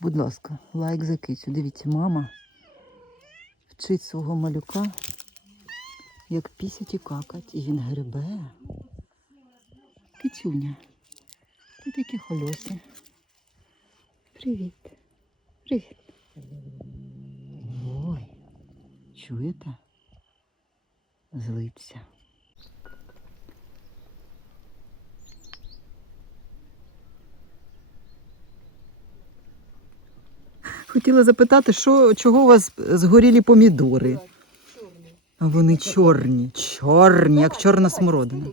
Будь ласка, лайк за кицю. Дивіться, мама вчить свого малюка, як пісять і какать. І він грибе. Кицюня. Ти такі хольосі. Привіт. Привіт. Ой, чуєте? Злиться. Хотіла запитати, що, чого у вас згорілі помідори? А вони чорні, чорні, як чорна смородина.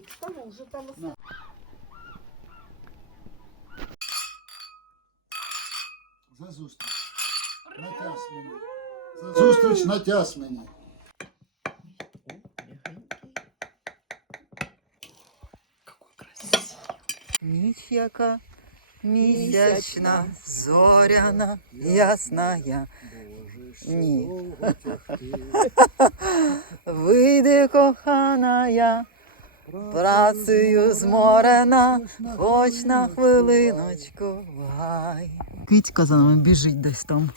За зустріч. Мені. За зустріч натяс мені. Ніч яка місячна, зоряна, ясная. Ні. Вийди, кохана я, працею зморена, хоч на хвилиночку в гай. Кицька за нами біжить десь там.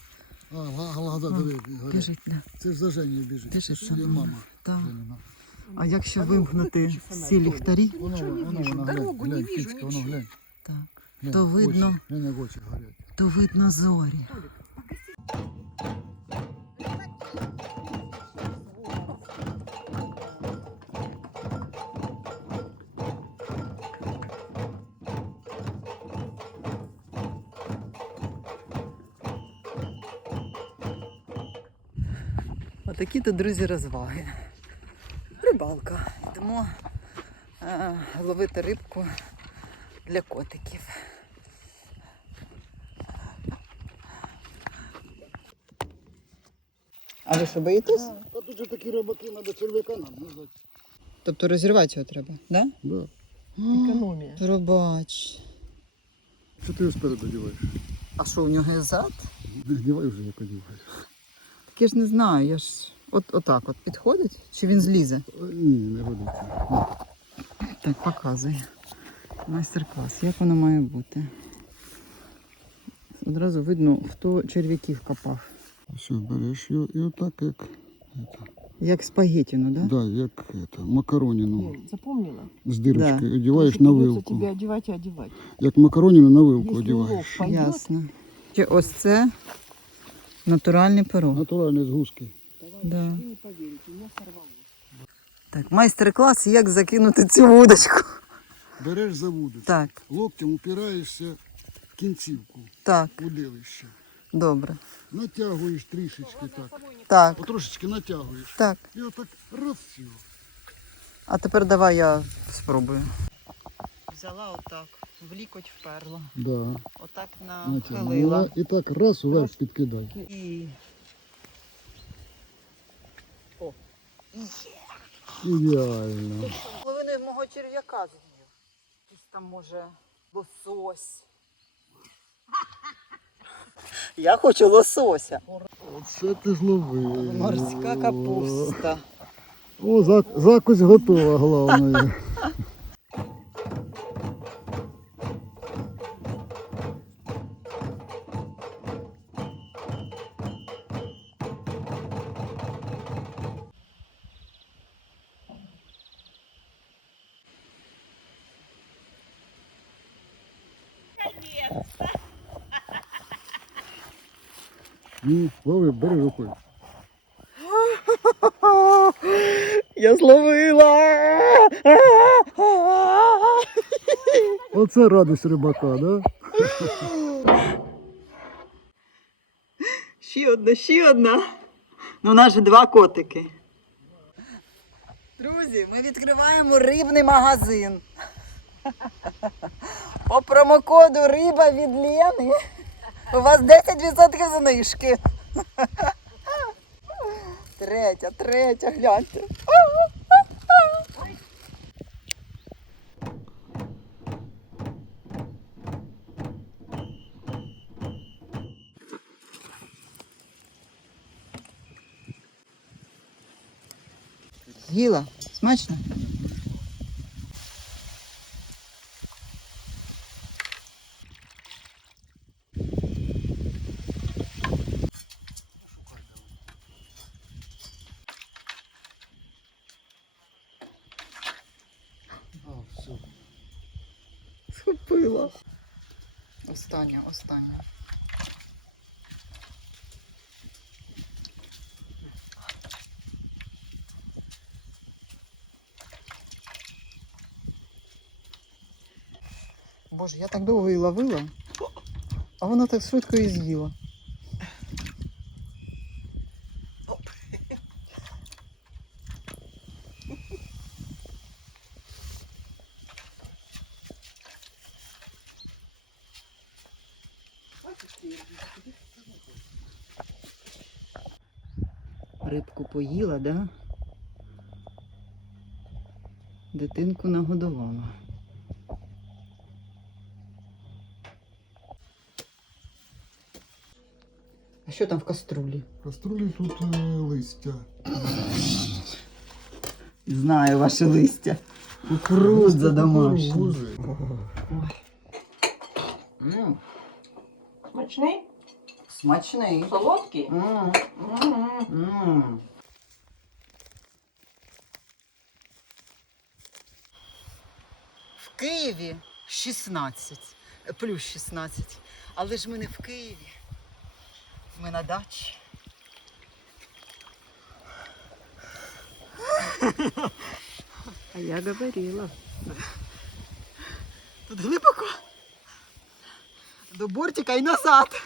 А, глаза диви. Біжить, да. Це ж за Женю біжить. Біжить Це ж нами. мама. Так. А якщо вимкнути всі ліхтарі, Воно, воно, воно, глянь, Дорогу не глянь, вижу, кицька, воно, глянь. так, То видно. Горять. то видно зорі. Отакі то, друзі, розваги. Рибалка. Йдемо е, ловити рибку для котиків. А ви що боїтесь? Та тут же такі рибаки, треба черв'яка нам назвати. Тобто розірвати його треба, да? Да. Економія. Пробач. Що ти його спереду одіваєш? А що у нього є зад? Не одівай вже, як одіваєш. Так я ж не знаю, я ж. От отак от підходить? Чи він злізе? Ні, не годиться. Так, показує Майстер-клас. Як воно має бути? Одразу видно, хто черв'яків копав. Все, береш його і отак, як, это, Як спагетіну, да? да, як это, макароніну Лен, запомнила? з дирочкою. Да. Одіваєш Что на придется вилку. тебе одевать и одевать. Як макароніну на вилку Если улов одіваєш. пойдет, Ясно. Чи ось це натуральний пирог. Натуральні з гуски. Да. вы не поверите, меня сорвало. Так, майстер-клас, як закинути цю вудочку. Береш за вудочку. Так, Локтем упираєшся в кінцівку так, удилища. добре. Натягуєш трішечки так. Так, Потрошечки натягуєш. так. І отак раз все. А тепер давай я спробую. Взяла отак, в лікоть вперла. Да. Отак нахилила. І так раз уверх підкидай. І Ідеально. половини мого черв'яка там може лосось. Я хочу лосося. Оце ти зловив. Морська капуста. О, зак... закусь готова, головне. Ні, лови, бери рукою. Я зловила. Оце радість рибака, да? Ще одна, ще одна. Ну, у нас же два котики. Друзі, ми відкриваємо рибний магазин. По промокоду риба від Лени. У вас 10% знижки. Третя, третя, гляньте. З'їла? Смачно? Схопила. Остання, остання. Боже, я так довго її ловила, а вона так швидко і з'їла. Рибку поїла, да? Дитинку нагодувала. А що там в каструлі? В каструлі тут е, листя. Знаю ваше листя. Кукурудза домашня. Кукурузи. М, Смачний? Смачний. Солодкий? М, м. В Києві 16, е, плюс 16. Але ж ми не в Києві. Ми на дачі. А я говорила. Тут глибоко. До бортика і назад.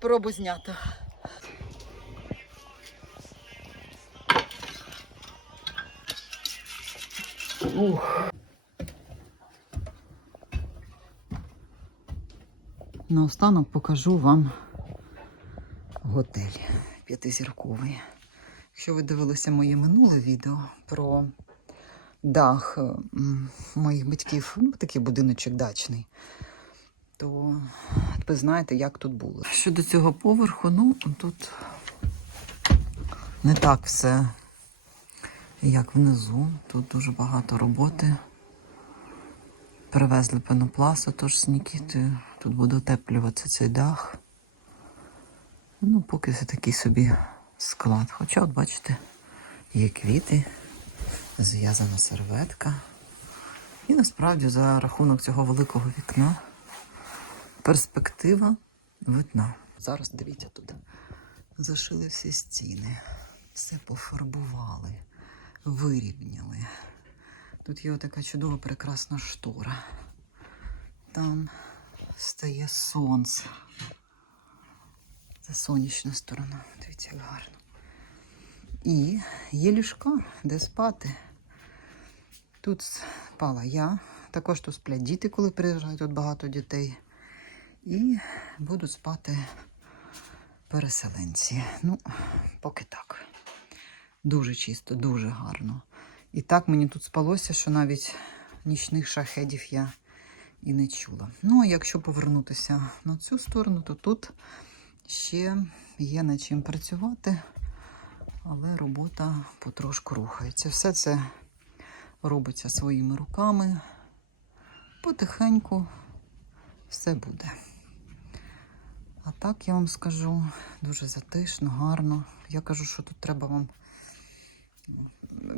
Пробу знято. Наостанок покажу вам готель п'ятизірковий. Якщо ви дивилися моє минуле відео про дах моїх батьків, ну, такий будиночок дачний, то ви знаєте, як тут було. Щодо цього поверху, ну тут не так все, як внизу. Тут дуже багато роботи. Привезли пенопласту, тож з Нікітою. Тут буде утеплюватися цей дах. Ну, поки це такий собі склад. Хоча, от бачите, є квіти, зв'язана серветка. І насправді за рахунок цього великого вікна перспектива видна. Зараз дивіться тут. Зашили всі стіни, все пофарбували, вирівняли. Тут є така чудова прекрасна штора. Там стає сонце. Це сонячна сторона. Дивіться, як гарно. І є ліжка, де спати. Тут спала я. Також тут сплять діти, коли приїжджають, тут багато дітей. І будуть спати переселенці. Ну, поки так. Дуже чисто, дуже гарно. І так мені тут спалося, що навіть нічних шахедів я і не чула. Ну, а якщо повернутися на цю сторону, то тут ще є над чим працювати, але робота потрошку рухається. Все це робиться своїми руками. Потихеньку все буде. А так я вам скажу дуже затишно, гарно. Я кажу, що тут треба вам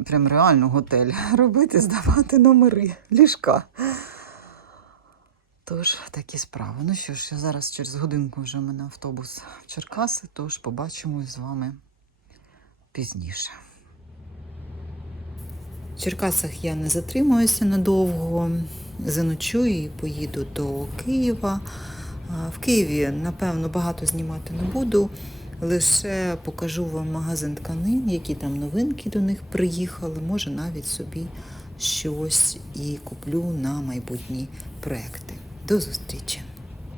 прям реально готель робити, здавати номери, ліжка. Тож, такі справи. Ну що ж, я зараз через годинку вже в мене автобус в Черкаси, тож побачимось з вами пізніше. В Черкасах я не затримуюся надовго, заночую і поїду до Києва. В Києві, напевно, багато знімати не буду. Лише покажу вам магазин тканин, які там новинки до них приїхали. Може, навіть собі щось і куплю на майбутні проекти. До зустрічі!